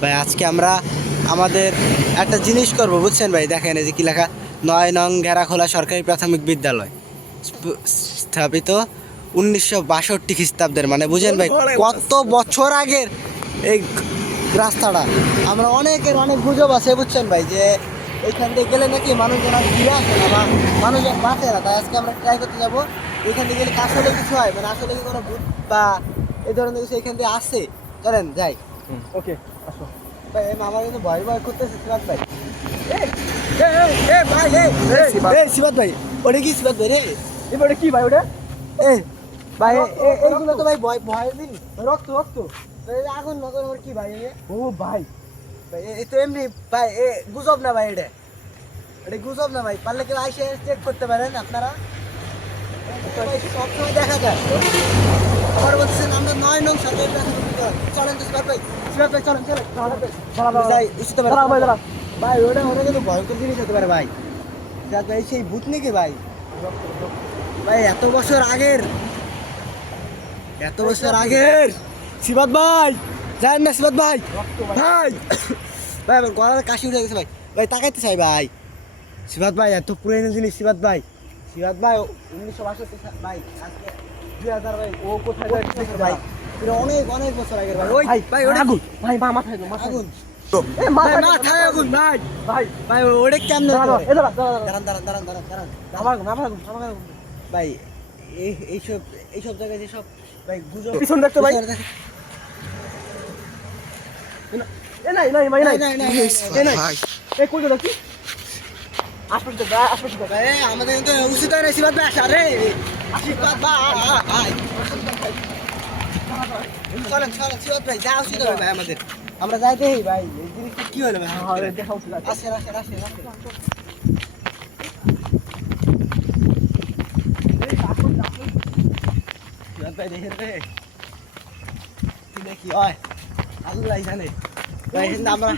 ভাই আজকে আমরা আমাদের একটা জিনিস করব বুঝছেন ভাই, দেখেন এই যে কি লেখা ৯ নং ঘেরাখোলা সরকারি প্রাথমিক বিদ্যালয় স্থাপিত 1962 খ্রিস্টাব্দের, মানে বুঝেন ভাই কত বছর আগের এই রাস্তাটা। আমরা অনেক গুজব আছে বুঝছেন ভাই, যে এইখান থেকে গেলে নাকি মানুষজন আর ফিরে আসে না বা মানুষজন বাঁচে না। তাই আজকে আমরা ট্রাই করতে যাবো এখান থেকে গেলে আসলে কিছু হয়, মানে আসলে কি কোনো ভূত বা এই ধরনের কিছু এখান থেকে আসে। চলেন যাই। ওকে আসো ভাই আমার কিন্তু ভয় করতেছে সিবাত ভাই। সিবাত ভাই, ওটা কি সিবাত ভাই রে? এবারে কি ভাই ওটা? এ ভাই এইগুলো তো ভাই ভয়ের দিন, রক্ত আগুন আমার কি ভাই? ও ভাই ভাই এই তো এমনি ভাই, গুজব না ভাই, এটা গুজব না ভাই, পারলে কেউ আইসে চেক করতে পারেন আপনারা। সবসময় দেখা যায়। আবার বলছেন আমরা ৯ নং সরকারি প্রাথমিক বিদ্যালয়। চলেন তো সিবাত ভাই, চলেন যাই উচিত ভাই। ওটা কিন্তু ভয়ঙ্কর জিনিস হতে পারে ভাই। সিবাত ভাই সেই ভূত নাকি ভাই? ভাই এত বছর আগের সিবাত ভাই, জানেন না সিবাত ভাই? ভাই ভাই আমার গলার কাশি উঠে গেছে ভাই। ভাই তাকাইতে চাই ভাই। সিবাত ভাই এত পুরানো জিনিস সিবাত ভাই। 1962 ভাই, আজকে 2000 ভাই। ও কোথায় যাচ্ছে ভাই এটা অনেক বছর আগের ভাই। ওই ভাই ওটা আগুন ভাই, মাথায় আগুন, মাথায় আগুন ভাই। ভাই ভাই ওটা কেমন? দাঁড়ান দাঁড়ান ভাই। এইসব জায়গায় যেসব ভাই গুজব পিছন দেখতে ভাই। নাই ভাই এই কই দেখি আশপাশে ভাই আমাদের কিন্তু উচিত হয় না সিবাত ভাই আসা রে। সিবাত ভাই চলেন সিবাত ভাই যা উচিত হবে ভাই আমাদের। আমরা যাই দেখি ভাই এই জিনিসটা কি হলো ভাই। দেখা উচিত আসেন। সিবাত ভাই দেখেন রে কি দেখি হয়, আল্লাহ জানে ভাই। কিন্তু আমরা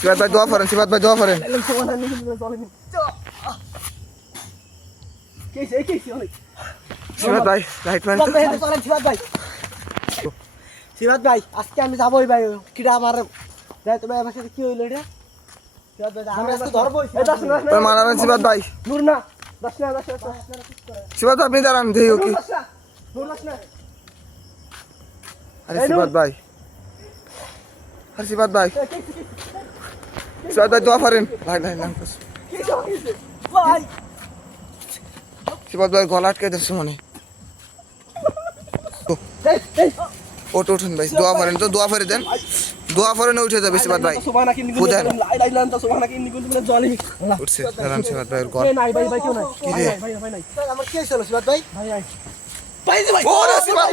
সিবাত ভাই দোয়া করেন, সিবাত ভাই দোয়া করেন। সিবাত ভাই রাইট ম্যান। সিবাত ভাই আজকে আমি যাবোই ভাই। কিরা আমার যাই তো ভাই, আমার সাথে কি হইলো এটা? সিবাত ভাই আমরা আজকে ধরবোই। তো মারাবেন সিবাত ভাই। নূর না দাস না সিবাত ভাই আপনি দাঁড়ান দেখি কি। আরে সিবাত ভাই, সিবাত ভাই দোয়া করেন ভাই। সিবাত ভাই গলা আটকে দিচ্ছে মনে। ওঠেন ভাই, দোয়া করেন তো, দোয়া করে দেন, দোয়া করে উঠে যাবে সিবাত ভাই। উঠছে দাঁড়ান সিবাত ভাই গলা। কি রে আমার কি হইছিল সিবাত ভাই? ওরে সিবাত